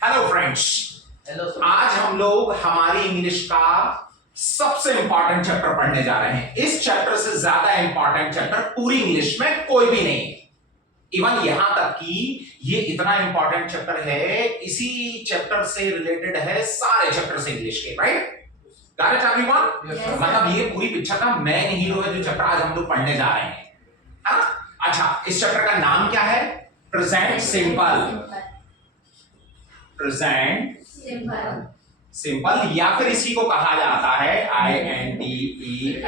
Hello friends. Hello sir. आज हम लोग हमारी इंग्लिश का सबसे इंपॉर्टेंट चैप्टर पढ़ने जा रहे हैं। इस चैप्टर से ज्यादा इंपॉर्टेंट चैप्टर पूरी इंग्लिश में कोई भी नहीं है। इवन यहां तक कि ये इतना इंपॉर्टेंट चैप्टर है, इसी चैप्टर से रिलेटेड है सारे चैप्टर्स इंग्लिश के, राइट? Got it everyone? मतलब ये पूरी पिक्चर का मेन हीरो है जो चैप्टर आज हम लोग पढ़ने जा रहे हैं। अच्छा, इस चैप्टर का नाम क्या है? Present simple. प्रेजेंट सिंपल या फिर इसी को कहा जाता है INDEFINIGE।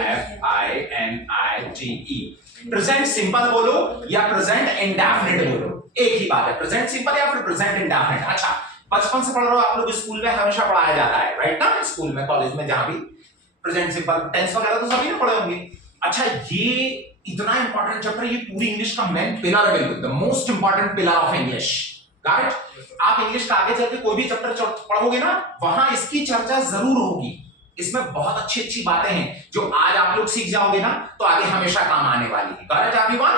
प्रेजेंट सिंपल बोलो या प्रेजेंट इंडेफिनिट बोलो, एक ही बात है। प्रेजेंट सिंपल या फिर प्रेजेंट इंडेफिनिट। अच्छा, बचपन से पढ़ रहे हो आप लोग, स्कूल में हमेशा पढ़ाया जाता है, राइट ना? स्कूल में, कॉलेज में, जहां भी प्रेजेंट सिंपल, टेंस वगैरह तो सभी ने पढ़े होंगे। अच्छा, ये इतना इंपॉर्टेंट चैप्टर, ये पूरी इंग्लिश का मेन पिलर है, बिल्कुल the most important pillar of English. Right? आप इंग्लिश का आगे चल के कोई भी चैप्टर पढ़ोगे ना, वहां इसकी चर्चा जरूर होगी। इसमें बहुत अच्छी अच्छी बातें हैं जो आज आप लोग सीख जाओगे ना, तो आगे हमेशा काम आने वाली है। Correct everyone?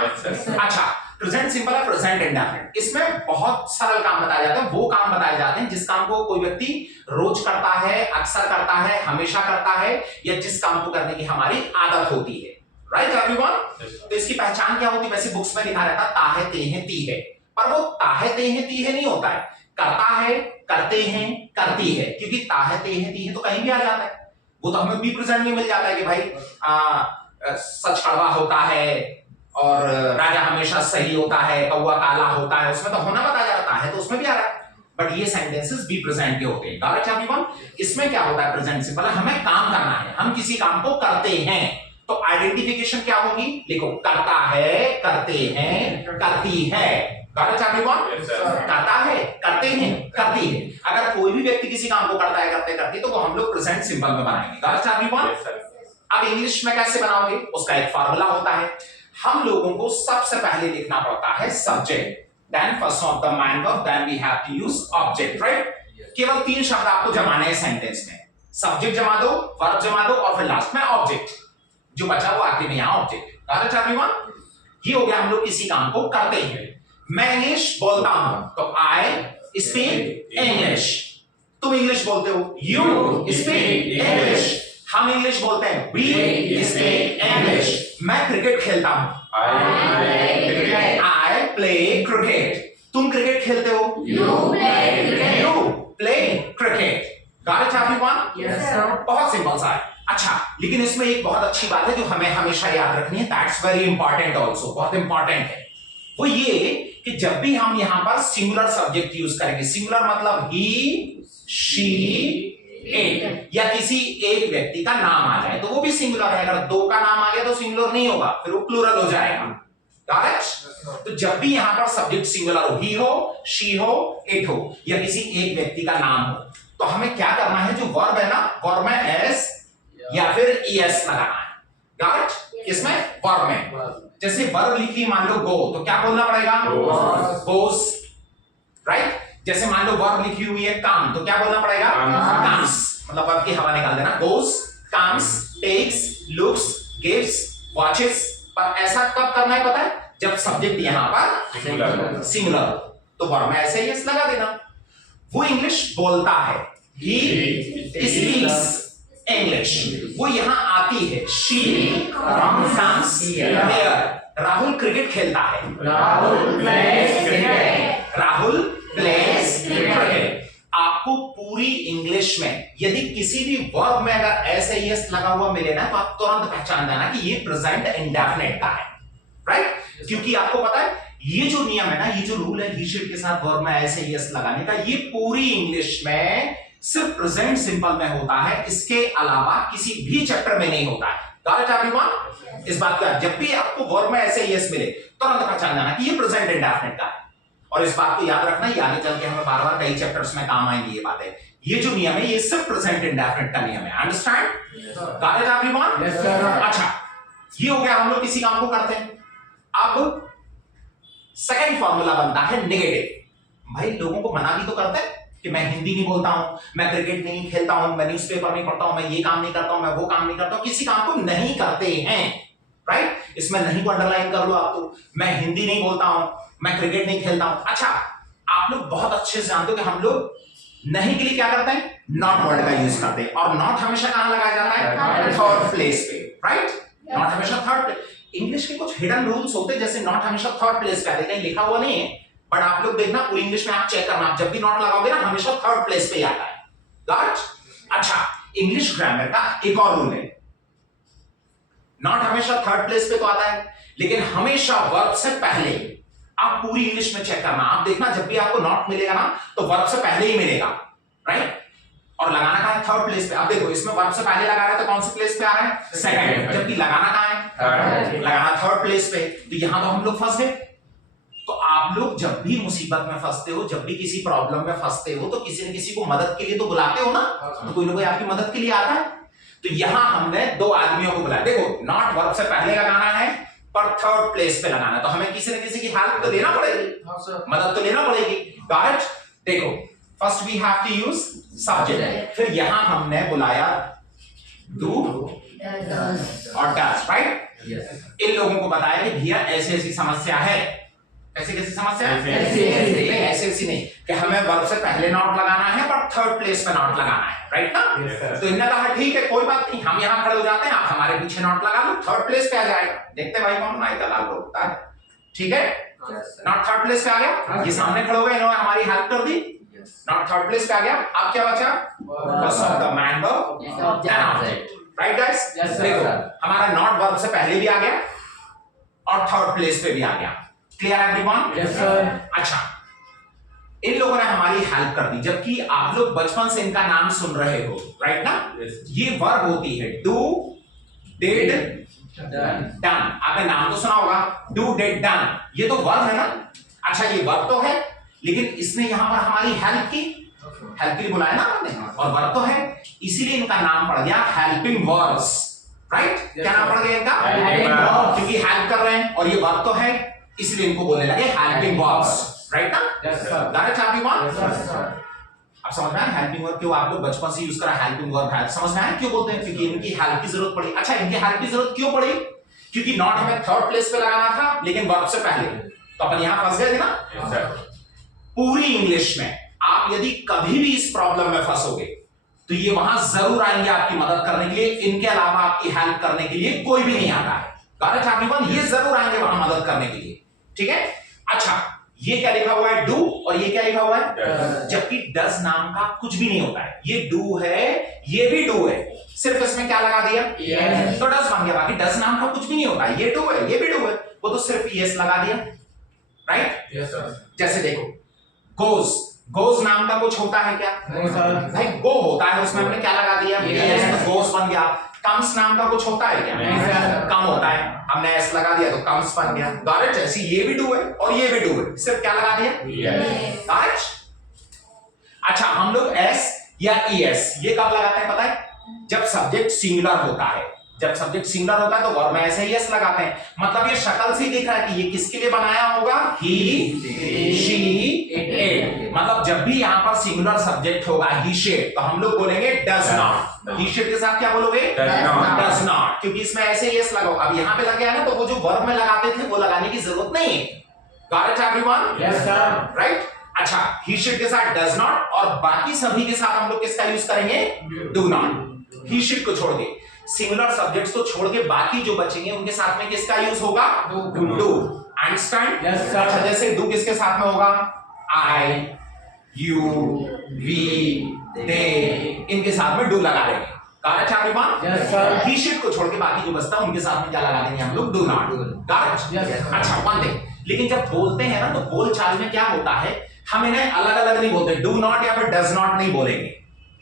अच्छा, प्रेजेंट सिंपल है, प्रेजेंट इंडेफिनिट, इसमें बहुत सरल काम बताए जाते हैं। वो काम बताए जाते हैं जिस काम को कोई व्यक्ति रोज करता है, अक्सर करता है, हमेशा करता है, या जिस काम को करने की हमारी आदत होती है। Right everyone? तो इसकी पहचान क्या होती है? वैसे बुक्स में लिखा रहता ताहे तेहे ती है, पर वो ताहे तेहे ती है नहीं होता है। करता है, करते हैं, करती है, क्योंकि ताहे तेहे ती है तो कहीं भी आ जाता है। वो तो हमें बी प्रेजेंट में मिल जाता है कि भाई सच कड़वा होता है और राजा हमेशा सही होता है, कौवा काला होता है, उसमें तो होना बताया जाता है, तो उसमें भी आ रहा है। बट ये सेंटेंसेस बी प्रेजेंट के होते हैं। Correct everyone? इसमें क्या होता है? प्रेजेंट सिंपल है, हमें काम करना है, हम किसी काम को करते हैं, तो आइडेंटिफिकेशन क्या होगी? लिखो, करता है, करते हैं, करती है। करता है, करते हैं, करती है। अगर कोई भी व्यक्ति किसी काम को करता है, करते करती, तो वो हम लोग प्रेजेंट सिंपल में बनाएंगे। अब इंग्लिश में कैसे बनाओगे? उसका एक फार्मूला होता है। हम लोगों को सबसे पहले लिखना पड़ता है subject, then first of the main verb, then we have to use object, right? केवल 3 शब्द आपको जमाने हैं सेंटेंस में। सब्जेक्ट जमा दो, वर्ब जमा दो, और फिर लास्ट में ऑब्जेक्ट, जो बचा वो आखिरी में यहां ऑब्जेक्ट। Correct everyone? ये हो गया, हम लोग किसी काम को करते हैं। मैं इंग्लिश बोलता हूं तो आई स्पीक इंग्लिश। तुम इंग्लिश बोलते हो, यू स्पीक इंग्लिश। हम इंग्लिश बोलते हैं, वी स्पीक इंग्लिश। मैं क्रिकेट खेलता हूं, आई प्ले क्रिकेट। तुम क्रिकेट खेलते हो, you play cricket. Got it everyone? Yes sir. बहुत सिंपल सा है। अच्छा, लेकिन इसमें एक बहुत अच्छी बात है जो हमें हमेशा याद रखनी है, दैट्स वेरी इंपॉर्टेंट ऑल्सो, बहुत इंपॉर्टेंट है। वो ये कि जब भी हम यहां पर सिंगुलर सब्जेक्ट यूज करेंगे, सिंगुलर मतलब ही, शी, इट, या किसी एक व्यक्ति का नाम आ जाए तो वो भी सिंगुलर है। अगर 2 का नाम आ गया तो सिंगुलर नहीं होगा, फिर वो प्लूरल हो जाएगा। करेक्ट? तो जब भी यहां पर सब्जेक्ट सिंगुलर हो, ही हो, शी हो, इट हो, या किसी एक व्यक्ति का नाम हो, तो हमें क्या करना है? जो वर्ब है ना, वर्ब में एस या फिर ईएस लगाना है। करेक्ट? किसमें? वर्ब में। जैसे वर्ब लिखी मान लो गो, तो क्या बोलना पड़ेगा? गोस। राइट? जैसे मान लो वर्ब लिखी हुई है काम, तो क्या बोलना पड़ेगा? कम्स। मतलब वर्ब की हवा निकाल देना, goes, comes, takes, looks, gives, watches. पर ऐसा कब करना है पता है? जब सब्जेक्ट यहां पर सिंगुलर, तो वर्ब में ऐसे ही लगा देना। वो इंग्लिश बोलता है, ही स्पीक्स इंग्लिश। वो यहां आती है, she comes here. Rahul cricket खेलता है, राहुल प्लेस क्रिकेट। आपको पूरी इंग्लिश में यदि किसी भी वर्ब में अगर ऐसे यस लगा हुआ मिले ना, तो आप तुरंत पहचान जाना कि ये प्रेजेंट इंडेफिनिट का है। राइट? क्योंकि आपको पता है ये जो नियम है ना, ये जो रूल है, ही शिट के साथ वर्ब में ऐसे यस लगाने का, ये पूरी इंग्लिश में सिर्फ प्रेजेंट सिंपल में होता है, इसके अलावा किसी भी चैप्टर में नहीं होता है। Correct everyone? इस बात का जब भी आपको वर्ब में ऐसे यस मिले, तुरंत पहचान जाना कि ये प्रेजेंट इंडेफिनिट का है। और इस बात को याद रखना, ये आगे चल के हमें बार बार कई चैप्टर्स में काम आएंगी ये बातें। ये जो नियम है, ये सिर्फ प्रेजेंट इंडेफिनिट का नियम है। Understand? Correct everyone? Yes sir. अच्छा, ये हो गया, हम लोग किसी काम को करते हैं। अब सेकंड फॉर्मूला बनता है नेगेटिव। भाई लोगों को मना भी तो करते हैं कि मैं हिंदी नहीं बोलता हूं, मैं क्रिकेट नहीं खेलता हूं, मैं न्यूज़पेपर नहीं पढ़ता हूं, मैं ये काम नहीं करता हूं, मैं वो काम नहीं करता हूं, किसी काम को नहीं करते हैं। राइट? इसमें नहीं को अंडरलाइन कर लो आप, तो मैं हिंदी नहीं बोलता हूं, मैं क्रिकेट नहीं खेलता हूं। अच्छा, आप लोग बहुत अच्छे से जानते हो कि हम लोग नहीं के लिए क्या करते हैं, नॉट वर्ड का यूज करते हैं, और नॉट हमेशा कहां लगाया जाता है, थर्ड प्लेस पे, राइट। नॉट हमेशा थर्ड। इंग्लिश के कुछ हिडन रूल्स होते हैं, जैसे नॉट हमेशा थर्ड प्लेस पे आते हैं, कहीं लिखा हुआ नहीं है, बट आप लोग देखना पूरी इंग्लिश में आप चेक करना, आप जब भी नॉट लगाओगे ना हमेशा थर्ड प्लेस पे आता है, राइट। अच्छा, इंग्लिश ग्रामर का एक और रूल है, नॉट हमेशा थर्ड प्लेस पे तो आता है, लेकिन हमेशा वर्ब से पहले। आप पूरी इंग्लिश में चेक करना, आप देखना जब भी आपको नॉट मिलेगा ना तो वर्ब से पहले ही मिलेगा, राइट। और लगाना कहां है, थर्ड प्लेस पे। अब देखो इसमें वर्ब से पहले लगा रहा है तो कौन से प्लेस पे आ रहा है, सेकंड, जबकि लगाना कहां है, लगाना थर्ड प्लेस पे। तो यहां तो हम लोग फंस गए। तो आप लोग जब भी मुसीबत में फंसते हो, जब भी किसी प्रॉब्लम में फंसते हो, तो किसी न किसी को मदद के लिए तो बुलाते हो ना, तो कोई ना कोई आपकी मदद के लिए आता है। तो यहां हमने दो आदमियों को बुलाया, देखो नॉट वर्ब से पहले लगाना है पर थर्ड प्लेस पे लगाना है, तो हमें किसी न किसी की हेल्प तो लेना पड़ेगी, मदद तो लेना पड़ेगी, गॉट इट। देखो first we have to use subject, फिर यहां हमने बुलाया डू और डज, राइट। इन लोगों को बताया कि भैया ऐसी ऐसी समस्या है, ऐसी कैसी समस्या है, ऐसी नहीं कि हमें वर्ब से पहले नॉट लगाना है पर थर्ड प्लेस पे नॉट लगाना है, राइट ना। तो इन्होंने कहा ठीक है कोई बात नहीं, हम यहाँ खड़े हो जाते हैं, आप हमारे पीछे नॉट लगा लो, थर्ड प्लेस पे आ जाएगा। देखते भाई कौन माइक लाल रोकता है, ठीक है। नॉट थर्ड प्लेस पे आ गया, ये सामने खड़े हो गए, इन्होंने हमारी हेल्प कर दी, नॉट थर्ड प्लेस पे आ गया। अब क्या बचा, बस of the main verb and object, right guys. देखो हमारा नॉट वर्ब से पहले भी आ गया और थर्ड प्लेस पे भी आ गया, क्लियर एवरीवन? Yes sir. अच्छा, इन लोगों ने हमारी हेल्प कर दी, जबकि आप लोग बचपन से इनका नाम सुन रहे हो, राइट ना। ये वर्ब होती है डू, डिड, डन। आपने नाम तो सुना होगा, डू, डिड, डन, ये तो वर्ब है ना। अच्छा ये वर्ब तो है, लेकिन इसने यहां पर हमारी हेल्प की, हेल्प के लिए बुलाया ना हमने, और वर्ब तो है, इसीलिए इनका नाम पड़ गया हेल्पिंग वर्ब्स, राइट। क्या नाम पड़ गया इनका, क्योंकि हेल्प कर रहे हैं और ये वर्ब तो है, इसलिए इनको बोलने लगे हेल्पिंग वर्ब्स, राइट ना। Yes sir, direct helping verb. Yes sir. अब समझ में आया हेल्पिंग वर्ब क्यों आप लोग बचपन से यूज करा, हेल्पिंग वर्ब है, समझ में आया क्यों बोलते हैं, क्योंकि इनकी हेल्प की जरूरत पड़ी। अच्छा इनकी हेल्प की जरूरत क्यों पड़ी, क्योंकि नॉट हमें थर्ड प्लेस पे लगाना था लेकिन वर्ब से पहले, तो अपन यहां फंस गए थे ना। पूरी इंग्लिश में आप यदि कभी भी इस प्रॉब्लम में फंसोगे तो ये वहां जरूर आएंगे आपकी मदद करने के लिए, इनके अलावा आपकी हेल्प करने के लिए कोई भी नहीं आता है, गॉट इट एवरीवन। ये जरूर आएंगे वहां मदद करने के लिए, ठीक है। अच्छा ये क्या लिखा हुआ है, डू, और ये क्या लिखा हुआ है, जबकि डज नाम का कुछ भी नहीं होता है, ये डू है, ये भी डू है, सिर्फ इसमें क्या लगा दिया, yes. तो डज बन गया, बाकी डज नाम का कुछ भी नहीं होता है, ये डू है, ये भी डू है, वो तो सिर्फ यस लगा दिया, राइट। yes, जैसे देखो गोज, गोज नाम का कुछ होता है क्या, भाई गो होता है, उसमें हमने क्या लगा दिया, yes. गोज बन गया। कम्स नाम का कुछ होता है क्या, कम होता है, हमने एस लगा दिया तो कम्स बन गया, गॉट इट। जैसे ये भी डू है और ये भी डू है, सिर्फ क्या लगा दिया, गॉट इट। अच्छा हम लोग एस या ईएस ये कब लगाते हैं पता है, जब सब्जेक्ट सिंगुलर होता है, जब सब्जेक्ट सिंगुलर होता है तो वर्ब में ऐसे ही एस लगाते हैं, मतलब ये शक्ल से ही दिख रहा है कि ये किसके लिए बनाया होगा, ही, शी, इट। मतलब जब भी यहां पर सिंगुलर सब्जेक्ट होगा ही शेड, तो हम लोग बोलेंगे डज नॉट, ही शेड के साथ क्या बोलोगे, डज नॉट, क्योंकि इसमें ऐसे ही एस लगाओ। अब यहां पे लग गया ना, तो वो जो वर्ब में लगाते थे वो लगाने की जरूरत नहीं है, got it everyone? Yes sir, right. अच्छा ही शेड के साथ डज नॉट, और बाकी सभी के साथ हम लोग किसका यूज करेंगे, डू नॉट। ही शेड को छोड़ के, सिंगुलर सब्जेक्ट्स को छोड़ के बाकी जो बचेंगे उनके साथ में किसका यूज होगा, डू। अंडरस्टैंड? Yes sir. अच्छा जैसे डू किसके साथ में होगा, आई, यू, वी, दे, इनके साथ में डू लगा देंगे, got it everyone? Yes sir. He she को छोड़ के बाकी जो बचता है उनके साथ में क्या लगा देंगे हम लोग, do not, got it? Yes. अच्छा वन थिंग, लेकिन जब बोलते हैं ना तो बोल चाल में क्या होता है, हम इन्हें अलग अलग नहीं बोलते, डू नॉट या फिर डज नॉट नहीं बोलेंगे,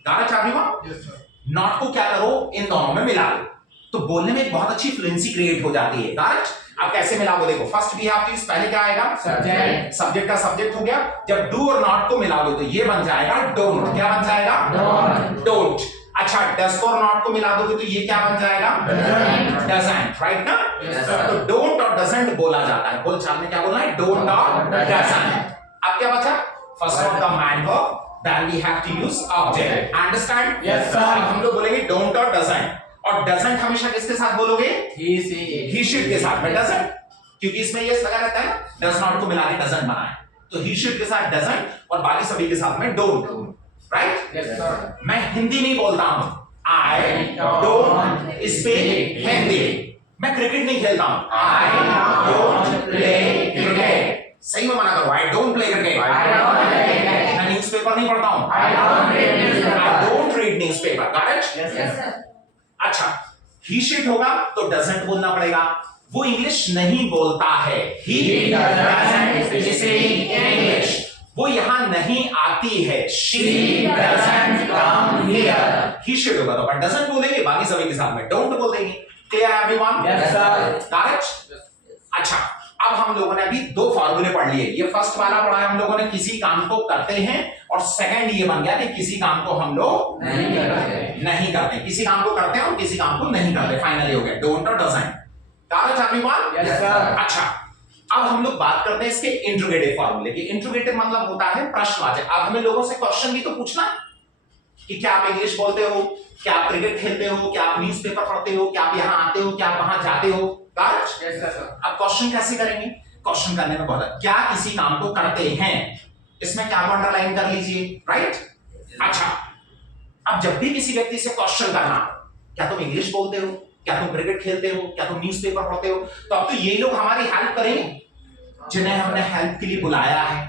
got it everyone? Yes sir. Not को क्या करो, इन दोनों में मिला लो, तो बोलने में एक बहुत अच्छी फ्लुएंसी क्रिएट हो जाती है, गॉट इट? अब कैसे मिलाओगे, देखो first we have to use, पहले क्या आएगा, सब्जेक्ट, सब्जेक्ट का सब्जेक्ट हो गया, जब डू और नॉट को मिलाओगे तो ये बन जाएगा डोंट, क्या बन जाएगा, डोंट। अच्छा डज को और नॉट को मिला दोगे तो ये क्या बन जाएगा, डजंट, राइट ना। तो डोंट और डजंट बोला जाता है, बोल चाल में क्या बोलना है, डोंट और डजंट। अब क्या बचा, first of the main verb, then we have to use object, understand? Yes sir। हम लोग बोलेंगे don't और doesn't, और doesn't हमेशा किसके साथ बोलोगे, he should के साथ में, doesn't, क्योंकि इसमें yes लगा रहता है, does not को मिला के doesn't बना है, तो ही शुड के साथ डजंट और बाकी सभी के साथ में डोंट, राइट? Yes, sir. मैं हिंदी नहीं बोलता हूं, आई डोंट स्पीक हिंदी। मैं क्रिकेट नहीं खेलता हूं, आई डोंट प्ले क्रिकेट। सही में मना करो, आई डोंट प्ले क्रिकेट। मैं न्यूज़पेपर नहीं पढ़ता हूं, I don't read newspaper. Got it? Yes, sir. अच्छा, ही शिट होगा तो डजंट बोलना पड़ेगा। वो इंग्लिश नहीं बोलता है, ही डजंट स्पीक इंग्लिश। वो यहां नहीं आती है, she doesn't come here. He shit होगा तो अपन डजंट बोलेंगे, बाकी सभी के साथ में डोंट बोल देंगे। क्लियर है everyone? Yes, sir. Got it? अच्छा, अब हम लोगों ने अभी दो फॉर्मूले पढ़ लिए। ये फर्स्ट वाला पढ़ा है हम लोगों ने, किसी काम को करते हैं, और सेकंड ये बन गया कि किसी काम को हम लोग नहीं करते। किसी काम को करते हैं और किसी काम को नहीं करते। फाइनली हो गया डोंट और doesn't. Got it everyone? Yes, sir. अच्छा, अब हम लोग बात करते हैं इसके इंट्रोगेटिव फॉर्मूले की। इंट्रोगेटिव मतलब होता है प्रश्नवाचक। अब हमें लोगों से क्वेश्चन भी तो पूछना है कि क्या आप इंग्लिश बोलते हो, क्या आप क्रिकेट खेलते हो, क्या आप न्यूज़पेपर पढ़ते हो, क्या आप यहाँ आते हो, क्या आप वहां जाते हो। गॉट? Yes, sir. अब क्वेश्चन कैसे करेंगे? क्वेश्चन करने में बहुत क्या किसी काम को करते हैं, इसमें क्या को अंडरलाइन कर लीजिए, राइट? अच्छा, अब जब भी किसी व्यक्ति से क्वेश्चन करना, क्या तुम इंग्लिश बोलते हो, क्या तुम क्रिकेट खेलते हो, क्या तुम न्यूज़पेपर पढ़ते हो, तो अब तो ये लोग हमारी हेल्प करेंगे जिन्हें हमने हेल्प के लिए बुलाया है,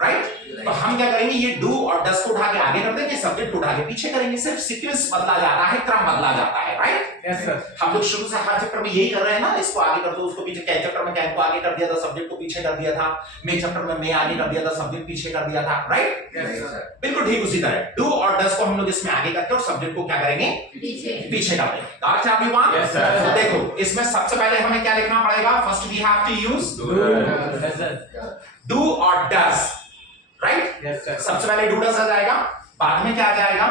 राइट? तो हम क्या करेंगे, ये डू और डस को उठा के आगे कर देंगे, सब्जेक्ट को उठा के पीछे करेंगे। सिर्फ सीक्वेंस बदला जाता है, क्रम बदला जाता है, राइट? Yes, sir. हम लोग शुरू से हर चैप्टर में यही कर रहे हैं ना, इसको आगे कर दो, उसको पीछे। क्या चैप्टर में क्या को आगे कर दिया था, सब्जेक्ट को पीछे कर दिया था। मे चैप्टर में मैं आगे कर दिया था, सब्जेक्ट पीछे कर दिया था, राइट? Yes, sir. बिल्कुल ठीक उसी तरह डू और डस को हम लोग इसमें आगे करके और सब्जेक्ट को क्या करेंगे, पीछे कर देंगे। Got everyone? Yes, sir. तो देखो, इसमें सबसे पहले हमें क्या लिखना पड़ेगा? First we have to use Yes, sir. Do और डस, राइट? Yes, sir. सबसे पहले डू डस आ जाएगा, बाद में क्या आ जाएगा?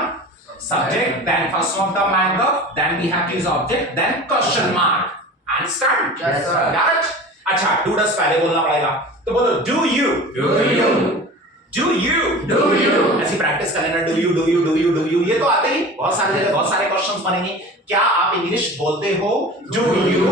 Subject, then first of the man verb, then we have to use object, then question mark. Understand? Yes, sir. Got it? अच्छा, do does पहले बोलना पड़ेगा। तो बोलो do you, Do you? do you, Do you? ऐसी practice कर लेना। do you, do you, do you, do you, ये तो आते ही बहुत सारे जगह बहुत सारे क्वेश्चंस बनेंगे। क्या आप इंग्लिश बोलते हो? Do you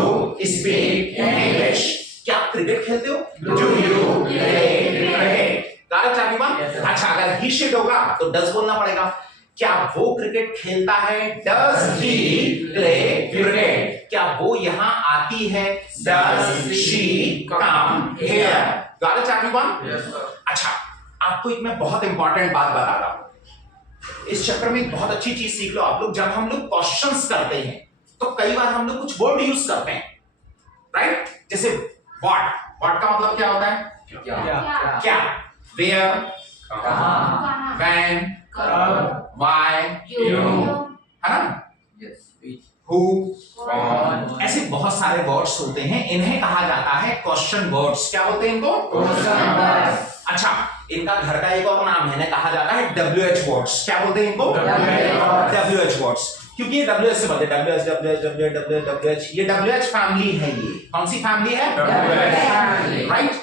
speak English? क्या आप क्रिकेट खेलते हो? Do you play cricket? Got it everyone? Yes, sir. अच्छा, अगर he should होगा तो does बोलना पड़ेगा। क्या वो क्रिकेट खेलता है? Does he play cricket? क्या वो यहाँ आती है? Does she come here? Got it everyone? Yes, sir. अच्छा, आपको एक मैं बहुत इंपॉर्टेंट बात बता रहा हूं। इस चैप्टर में एक बहुत अच्छी चीज सीख लो आप लोग। जब हम लोग क्वेश्चंस करते हैं तो कई बार हम लोग कुछ वर्ड यूज करते हैं, राइट? जैसे व्हाट। व्हाट का मतलब क्या होता है? क्या? क्या? वेयर, कहाँ? व्हेन, कब? व्हाई, क्यों? है ना? Yes. Which? हु, कौन? ऐसे बहुत सारे वर्ड्स होते हैं, इन्हें कहा जाता है क्वेश्चन वर्ड्स। क्या बोलते हैं इनको? Question words. अच्छा, इनका घर का एक और नाम है, इन्हें कहा जाता है WH वर्ड्स। क्या बोलते हैं इनको? WH words. WH वर्ड्स, क्योंकि ये WH से बनते हैं। WH, ये WH फैमिली है। ये कौन सी फैमिली है? WH family. राइट?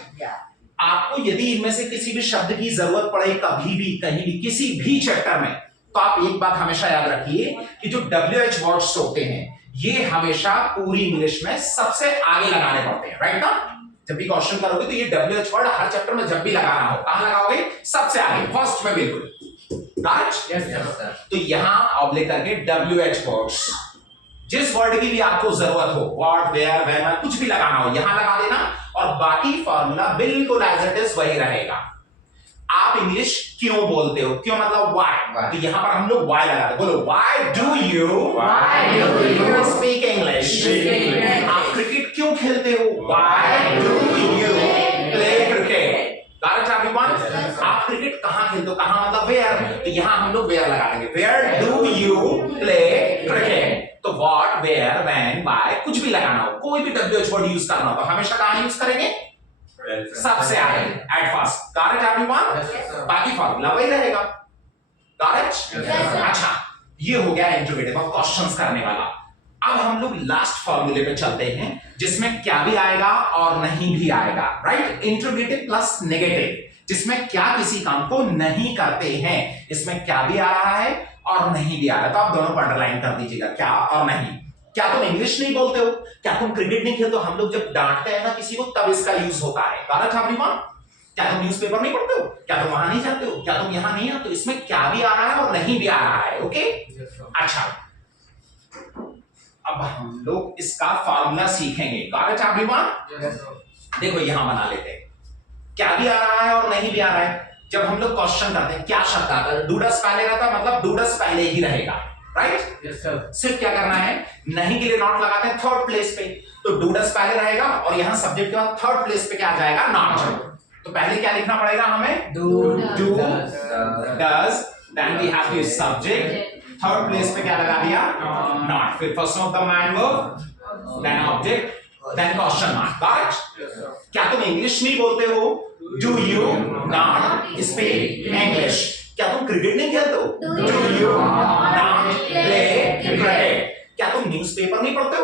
आपको यदि इनमें से किसी भी शब्द की जरूरत पड़े कभी भी कहीं भी किसी भी चैप्टर में, तो आप एक बात हमेशा याद रखिए कि जो WH वर्ड्स होते हैं ये हमेशा पूरी इंग्लिश में सबसे आगे लगाने पड़ते हैं, राइट ना? जब भी क्वेश्चन करोगे तो ये WH वर्ड हर चैप्टर में जब भी लगाना हो, कहां लगाओगे? सबसे आगे, फर्स्ट में, बिल्कुल। राइट? Yes, sir. तो यहां ऑब्लिक करके WH वर्ड्स, जिस वर्ड की भी आपको जरूरत हो, व्हाट, वेयर, व्हेन, कुछ भी लगाना हो यहां लगा देना, और बाकी फॉर्मूला बिल्कुल एज इट इज वही रहेगा। आप इंग्लिश क्यों बोलते हो? क्यों मतलब व्हाई। तो यहां पर हम लोग व्हाई लगा दे। बोलो why do you speak English? आप क्रिकेट क्यों खेलते हो? Why do you play cricket? Got it everyone? आप क्रिकेट कहां खेलते हो? कहां मतलब वेयर, तो यहां हम लोग वेयर लगा देंगे। Where do you play cricket? तो व्हाट, वेयर, व्हेन, व्हाई, कुछ भी लगाना हो, कोई भी WH वर्ड यूज करना हो तो हमेशा कहां यूज करेंगे? सबसे आगे, at first. Got it everyone? Yes, sir. बाकी फॉर्मूला वही रहेगा। Got it? Yes, sir. अच्छा, ये हो गया इंट्रोगेटिव और क्वेश्चंस करने वाला। अब हम लोग लास्ट फॉर्मूले पे चलते हैं जिसमें क्या भी आएगा और नहीं भी आएगा, राइट? इंट्रोगेटिव प्लस नेगेटिव, जिसमें क्या किसी काम को नहीं करते हैं, इसमें क्या भी आ रहा है और नहीं भी आ रहा है। तो आप दोनों को अंडरलाइन कर दीजिएगा, क्या और नहीं। क्या तुम इंग्लिश नहीं बोलते हो? क्या तुम क्रिकेट नहीं खेलते हो? हम लोग जब डांटते हैं ना किसी को तब इसका यूज होता है। गलत एवरीवन? क्या तुम न्यूज़पेपर नहीं पढ़ते हो? क्या तुम वहां नहीं जाते हो? क्या तुम यहाँ नहीं आते हो? इसमें क्या भी आ रहा है और नहीं भी आ रहा है। ओके, अच्छा, अब हम लोग इसका फार्मूला सीखेंगे। Got everyone? देखो यहां बना लेते हैं, क्या भी आ रहा है और नहीं भी आ रहा है। जब हम लोग क्वेश्चन करते हैं क्या शब्द आता है, डूडस पहले रहता है, मतलब डूडस पहले ही रहेगा, राइट? सिर्फ क्या करना है, नहीं के लिए नॉट लगाते हैं थर्ड प्लेस पे, तो डूडस पहले रहेगा और यहां सब्जेक्ट के बाद थर्ड प्लेस पे क्या आ जाएगा, नॉट। तो पहले क्या लिखना पड़ेगा हमें, do does, then we have the subject, third place पे क्या लगा दिया, नॉट, फिर first of the main verb, then object, then question mark. Got? क्या तुम इंग्लिश नहीं बोलते हो? Do you not speak English? क्या तुम क्रिकेट नहीं खेलते हो? Do you not play cricket? क्या तुम न्यूज़पेपर नहीं पढ़ते हो?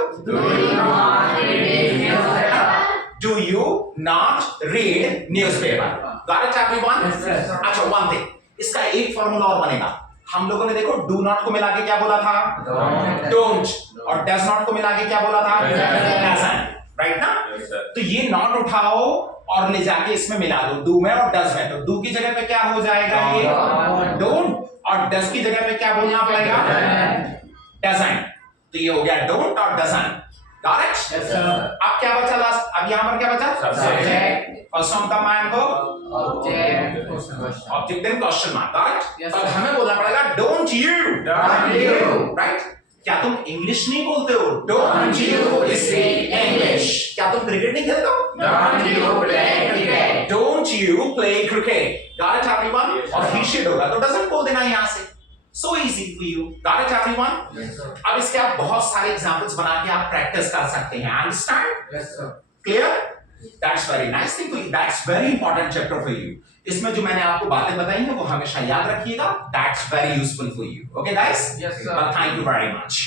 Do you not read newspaper? Got it everyone? अच्छा, वन थिंग, इसका एक फॉर्मूला और बनेगा। हम लोगों ने देखो डू नॉट को मिला के क्या बोला था, डोंट, और डज नॉट को मिला के क्या बोला था, डजंट, राइट ना? तो ये नॉट उठाओ और ले जाके इसमें मिला दो, डू में और डज में। तो डू की जगह पे क्या हो जाएगा, ये डोंट, और डज की जगह पे क्या बोलना पड़ेगा, डजंट। तो ये हो गया डोंट और डजंट। Got it? अब क्या बचा लास्ट, अब यहां पर क्या बचा, subject, first of the main verb, object, then question mark. Got it? अब हमें बोलना पड़ेगा डोंट यू, राइट? क्या तुम इंग्लिश नहीं बोलते हो? Don't you speak English? क्या तुम क्रिकेट नहीं खेलते हो? Don't you play cricket? Don't you play cricket? Got it everyone? और ही शुड होगा तो डजंट बोल देना यहां से। So easy for you. Got it everyone? अब इसके आप बहुत सारे एग्जांपल्स बना के आप प्रैक्टिस कर सकते हैं। Understand? Yes, sir. Clear? That's very nice thing for you. That's very important chapter for you. इसमें जो मैंने आपको बातें बताई हैं वो हमेशा याद रखिएगा। That's very useful for you. Okay guys? Yes, sir. But thank you very much.